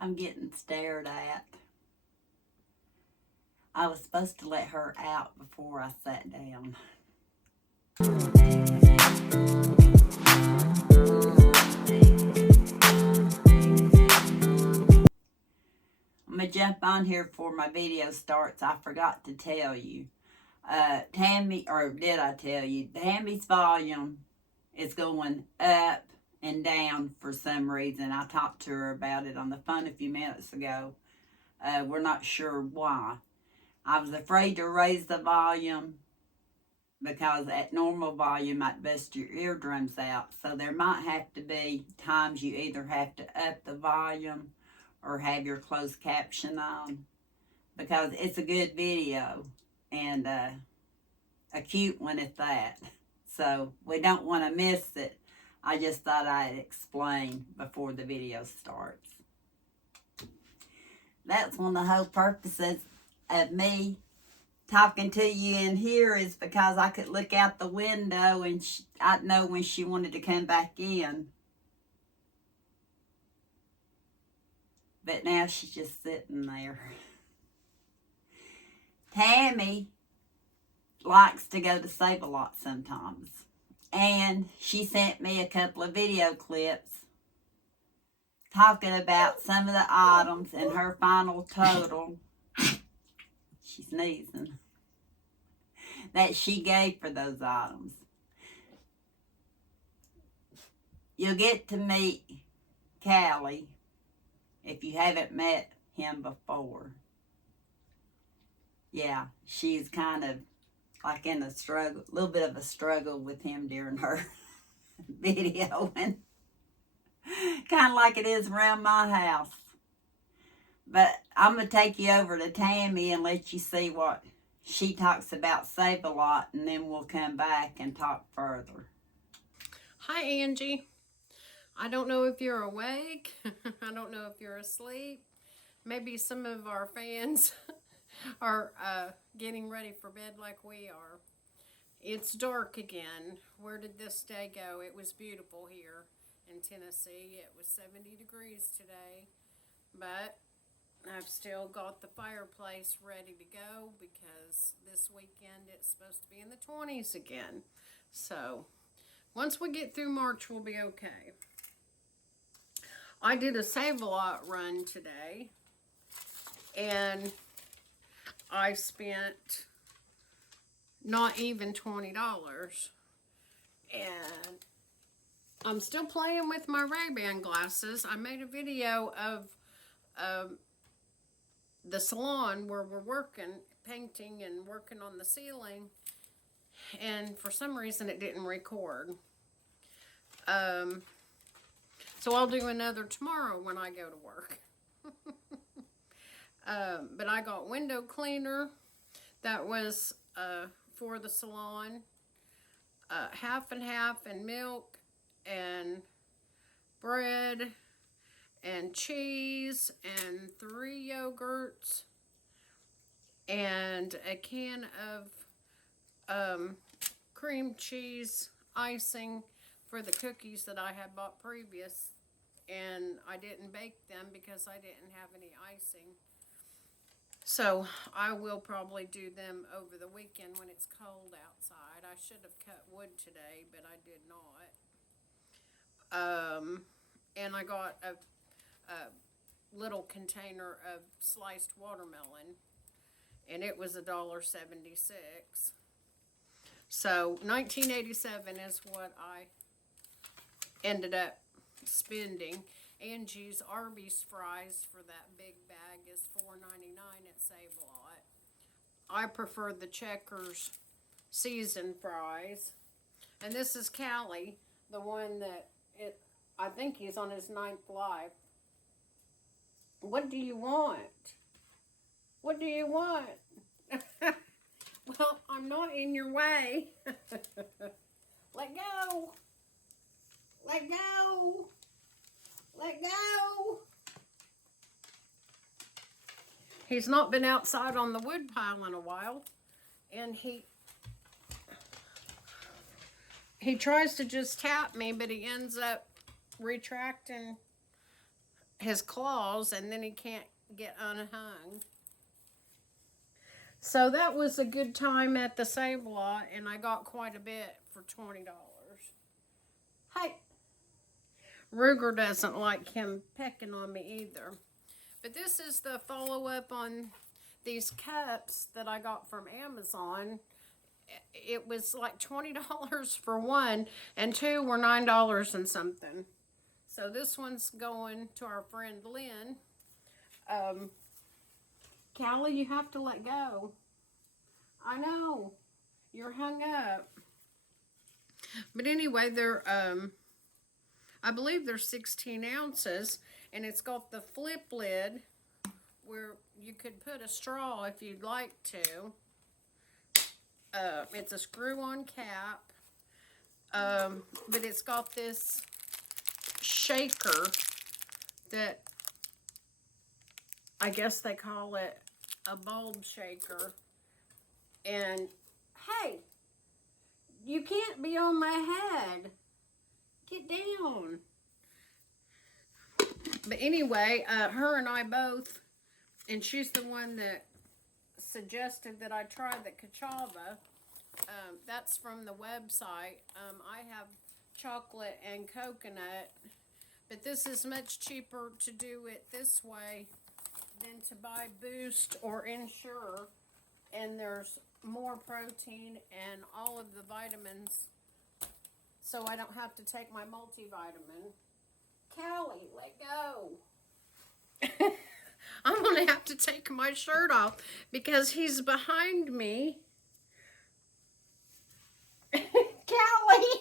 I'm getting stared at. I was supposed to let her out before I sat down. I'm going to jump on here before my video starts. I forgot to tell you. Tammy, or did I tell you? Tammy's volume is going up and down for some reason. I talked to her about it on the phone a few minutes ago. We're not sure why. I was afraid to raise the volume because at normal volume might bust your eardrums out. So there might have to be times you either have to up the volume or have your closed caption on, because it's a good video and a cute one at that. So we don't want to miss it. I just thought I'd explain before the video starts. That's one of the whole purposes of me talking to you in here, is because I could look out the window and I'd know when she wanted to come back in. But now she's just sitting there. Tammy likes to go to Save-A-Lot sometimes. And she sent me a couple of video clips talking about some of the items and her final total. She's sneezing. That she gave for those items. You'll get to meet Callie if you haven't met him before. Yeah, she's kind of like in a struggle, a little bit of a struggle with him during her video, and kind of like it is around my house. But I'm going to take you over to Tammy and let you see what she talks about Save-A-Lot, and then we'll come back and talk further. Hi, Angie. I don't know if you're awake. I don't know if you're asleep. Maybe some of our fans are getting ready for bed like we are. It's dark again. Where did this day go? It was beautiful here in Tennessee. It was 70 degrees today, but I've still got the fireplace ready to go because this weekend it's supposed to be in the 20s again. So once we get through March, we'll be okay. I did a Save-A-Lot run today, and I spent not even $20. And I'm still playing with my Ray-Ban glasses. I made a video of the salon where we're working, painting and working on the ceiling, and for some reason it didn't record. So I'll do another tomorrow when I go to work. But I got window cleaner that was for the salon, half and half, and milk and bread and cheese and 3 yogurts and a can of cream cheese icing for the cookies that I had bought previous, and I didn't bake them because I didn't have any icing. So I will probably do them over the weekend when it's cold outside. I should have cut wood today, but I did not. And I got a little container of sliced watermelon, and it was $1.76. So $19.87 is what I ended up spending. Angie's Arby's fries for that big bag is $4.99 at Save-A-Lot. I prefer the Checkers seasoned fries. And this is Callie, the one that I think he's on his 9th life. What do you want? What do you want? Well, I'm not in your way. Let go. Let go. Let go. He's not been outside on the wood pile in a while, and he tries to just tap me, but he ends up retracting his claws, and then he can't get unhung. So that was a good time at the Save Lot, and I got quite a bit for $20. Hey, Ruger doesn't like him pecking on me either. But this is the follow-up on these cups that I got from Amazon. It was like $20 for one, and two were $9 and something. So this one's going to our friend Lynn. Callie, you have to let go. I know. You're hung up. But anyway, they're, I believe they're 16 ounces, and it's got the flip lid where you could put a straw if you'd like to. It's a screw-on cap, but it's got this shaker that I guess they call it a bulb shaker. And hey, you can't be on my head. Get down. But anyway, her and I both, and she's the one that suggested that I try the Kachava. That's from the website. I have chocolate and coconut, but this is much cheaper to do it this way than to buy Boost or Ensure, and there's more protein and all of the vitamins, so I don't have to take my multivitamin. Callie, let go. I'm going to have to take my shirt off because he's behind me. Callie,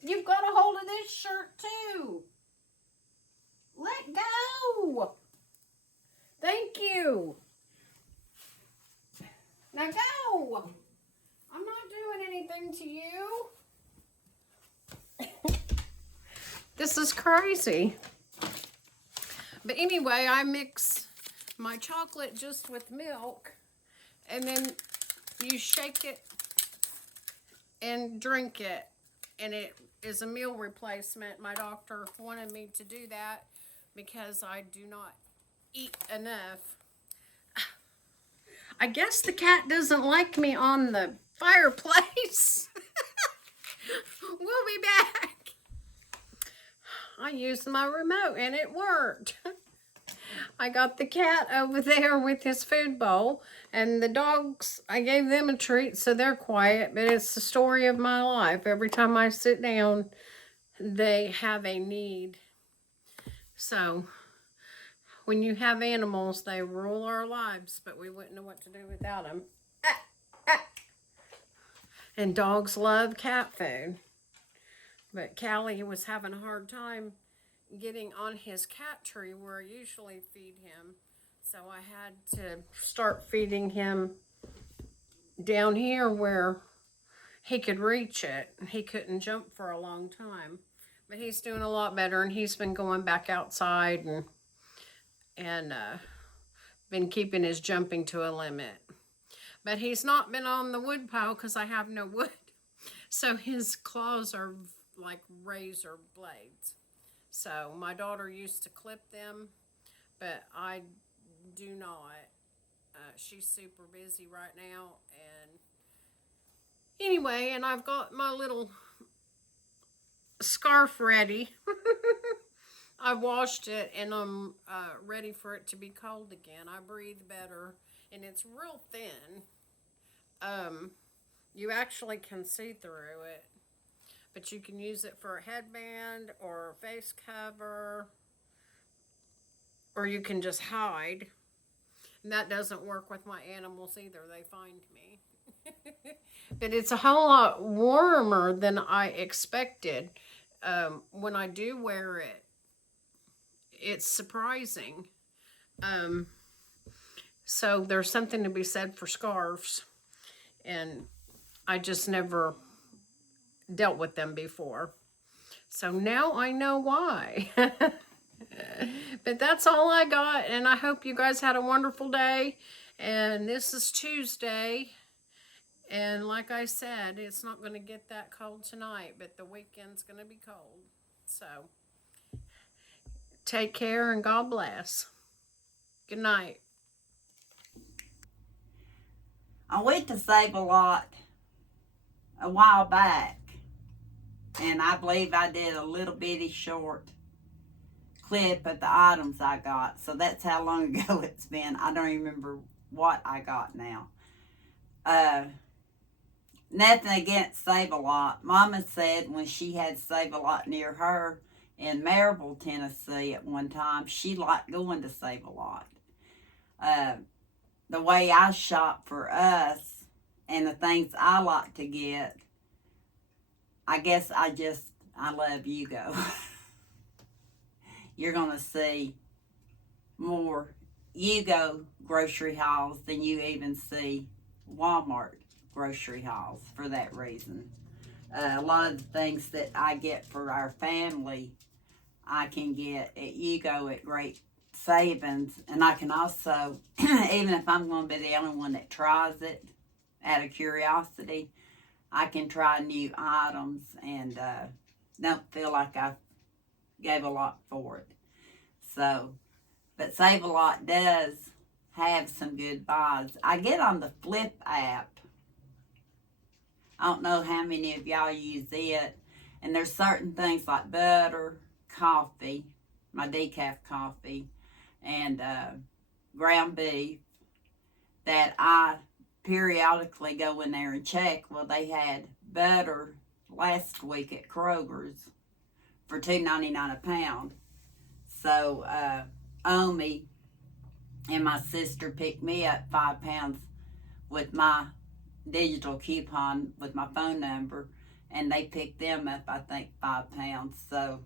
you've got a hold of this shirt too. Let go. Thank you. Now go. I'm not doing anything to you. This is crazy. But anyway, I mix my chocolate just with milk, and then you shake it and drink it, and it is a meal replacement. My doctor wanted me to do that because I do not eat enough. I guess the cat doesn't like me on the fireplace. We'll be back. I used my remote and it worked. I got the cat over there with his food bowl, and the dogs, I gave them a treat, so they're quiet, but it's the story of my life. Every time I sit down, they have a need. So, when you have animals, they rule our lives, but we wouldn't know what to do without them. And dogs love cat food. But Callie was having a hard time getting on his cat tree where I usually feed him. So I had to start feeding him down here where he could reach it. He couldn't jump for a long time. But he's doing a lot better, and he's been going back outside and been keeping his jumping to a limit. But he's not been on the wood pile because I have no wood. So his claws are like razor blades. So my daughter used to clip them, but I do not. She's super busy right now. And anyway, and I've got my little scarf ready. I washed it, and I'm ready for it to be cold again. I breathe better, and it's real thin. You actually can see through it, but you can use it for a headband or a face cover, or you can just hide. And that doesn't work with my animals either. They find me. But it's a whole lot warmer than I expected. When I do wear it, it's surprising. So there's something to be said for scarves. And I just never dealt with them before. So now I know why. But that's all I got, and I hope you guys had a wonderful day. And this is Tuesday, and like I said, it's not going to get that cold tonight, but the weekend's going to be cold. So Take care and God bless. Good night. I went to Save a Lot a while back, and I believe I did a little bitty short clip of the items I got. So that's how long ago it's been. I don't even remember what I got now. Nothing against Save a Lot. Mama said when she had Save a Lot near her in Maryville, Tennessee at one time, she liked going to Save a Lot. The way I shop for us and the things I like to get, I guess I love Yugo. You're going to see more Yugo grocery hauls than you even see Walmart grocery hauls for that reason. A lot of the things that I get for our family, I can get at Yugo at great savings. And I can also, even if I'm going to be the only one that tries it out of curiosity, I can try new items and don't feel like I gave a lot for it. So, but Save a Lot does have some good buys. I get on the Flip app. I don't know how many of y'all use it. And there's certain things like butter, coffee, my decaf coffee, and ground beef that I periodically go in there and check. Well, they had butter last week at Kroger's for $2.99 a pound. So Omi and my sister picked me up 5 pounds with my digital coupon with my phone number, and they picked them up, I think, 5 pounds. So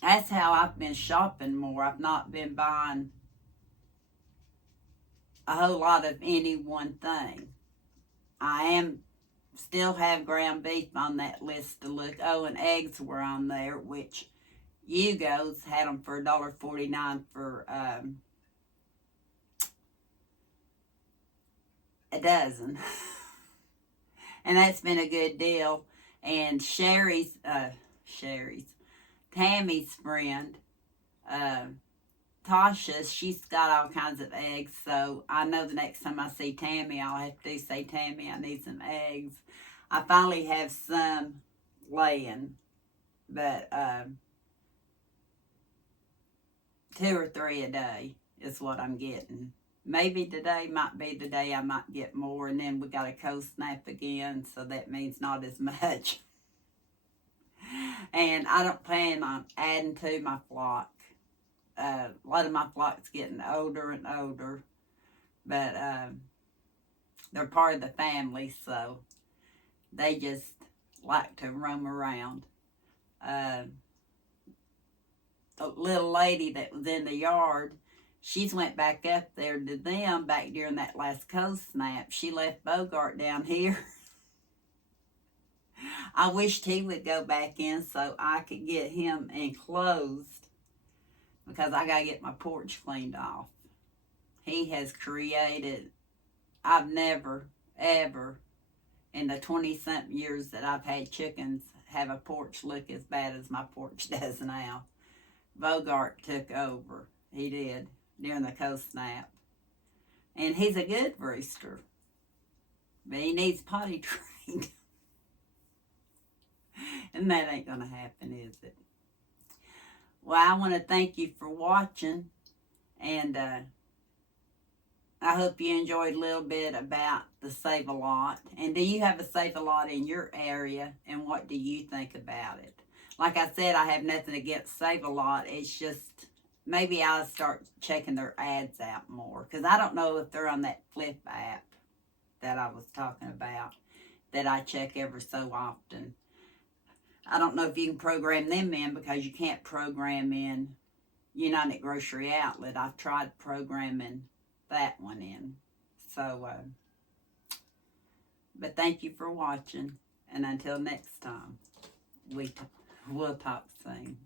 that's how I've been shopping more. I've not been buying a whole lot of any one thing. I still have ground beef on that list to look. Oh, and eggs were on there, which Yugo's had them for $1.49 for a dozen. And that's been a good deal. And Tammy's friend, Tasha, she's got all kinds of eggs. So I know the next time I see Tammy, I'll have to say, Tammy, I need some eggs. I finally have some laying, but 2 or 3 a day is what I'm getting. Maybe today might be the day I might get more, and then we got a cold snap again, so that means not as much. And I don't plan on adding to my flock. A lot of my flock's getting older and older, but they're part of the family, so they just like to roam around. The little lady that was in the yard, she's went back up there to them back during that last cold snap. She left Bogart down here. I wished he would go back in so I could get him enclosed, because I got to get my porch cleaned off. He has created, I've never, ever, in the 20-something years that I've had chickens, have a porch look as bad as my porch does now. Bogart took over. He did, during the cold snap. And he's a good rooster, but he needs potty trained. And that ain't going to happen, is it? Well, I want to thank you for watching, and I hope you enjoyed a little bit about the Save a Lot. And do you have a Save a Lot in your area, and what do you think about it? Like I said, I have nothing against Save a Lot. It's just, maybe I'll start checking their ads out more, because I don't know if they're on that Flip app that I was talking about that I check ever so often. I don't know if you can program them in, because you can't program in United Grocery Outlet. I've tried programming that one in. So, but thank you for watching. And until next time, we'll talk soon.